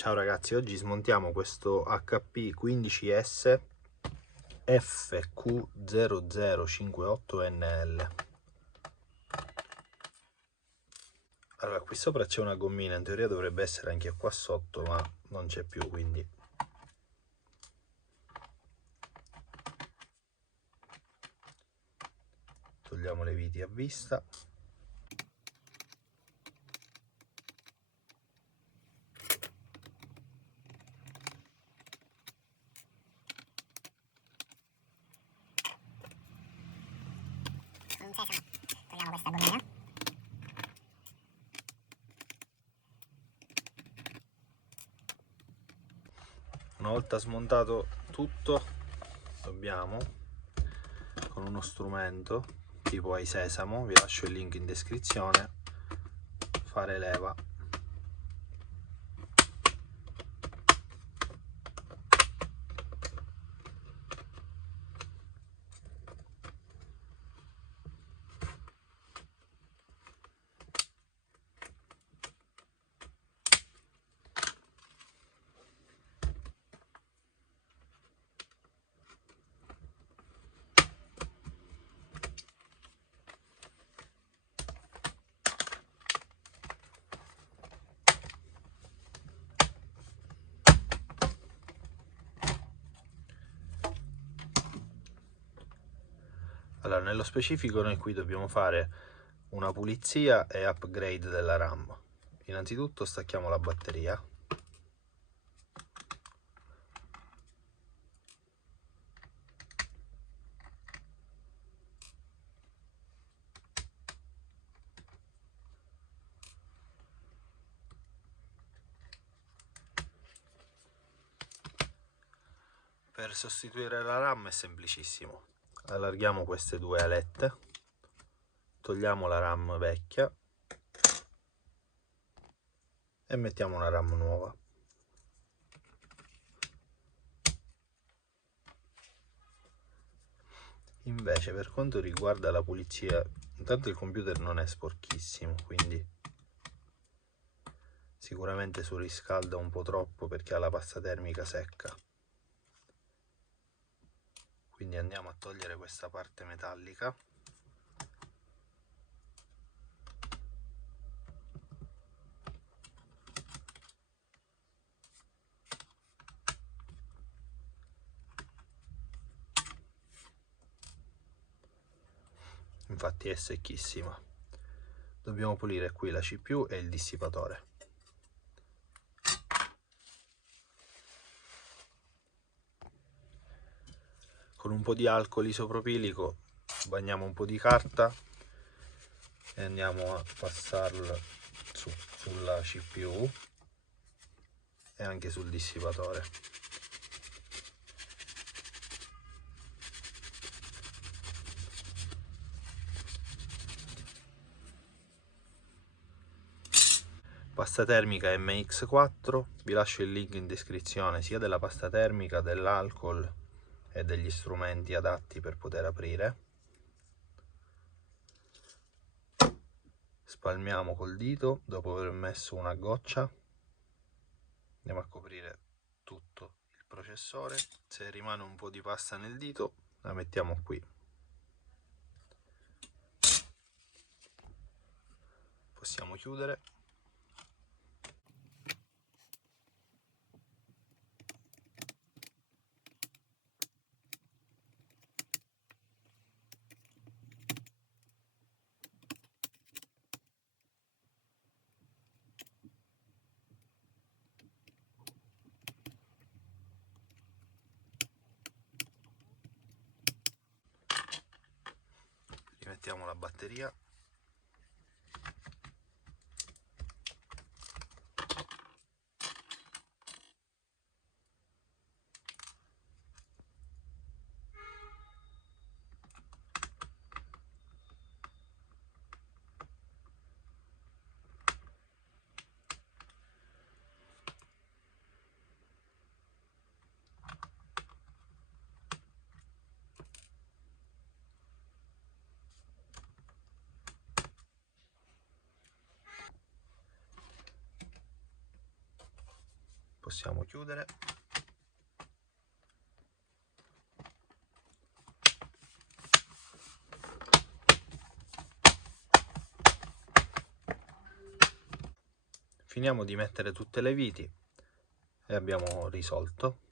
Ciao ragazzi, oggi smontiamo questo HP 15S FQ0058NL. Allora, qui sopra c'è una gommina, in teoria dovrebbe essere anche qua sotto, ma non c'è più, quindi togliamo le viti a vista. Togliamo questa gommina. Una volta smontato tutto, dobbiamo, con uno strumento tipo ai sesamo, vi lascio il link in descrizione, fare leva. Allora, nello specifico noi qui dobbiamo fare una pulizia e upgrade della RAM. Innanzitutto stacchiamo la batteria. Per sostituire la RAM è semplicissimo. Allarghiamo queste due alette, togliamo la RAM vecchia e mettiamo una RAM nuova. Invece per quanto riguarda la pulizia, intanto il computer non è sporchissimo, quindi sicuramente surriscalda un po' troppo perché ha la pasta termica secca. Quindi andiamo a togliere questa parte metallica. Infatti è secchissima. Dobbiamo pulire qui la CPU e il dissipatore. Con un po' di alcol isopropilico bagniamo un po' di carta e andiamo a passarla sulla CPU e anche sul dissipatore. Pasta termica MX4, vi lascio il link in descrizione sia della pasta termica, dell'alcol e degli strumenti adatti per poter aprire. Spalmiamo col dito dopo aver messo una goccia, andiamo a coprire tutto il processore. Se rimane un po' di pasta nel dito la mettiamo qui. Possiamo chiudere. Rimettiamo la batteria. possiamo chiudere. Finiamo di mettere tutte le viti e abbiamo risolto.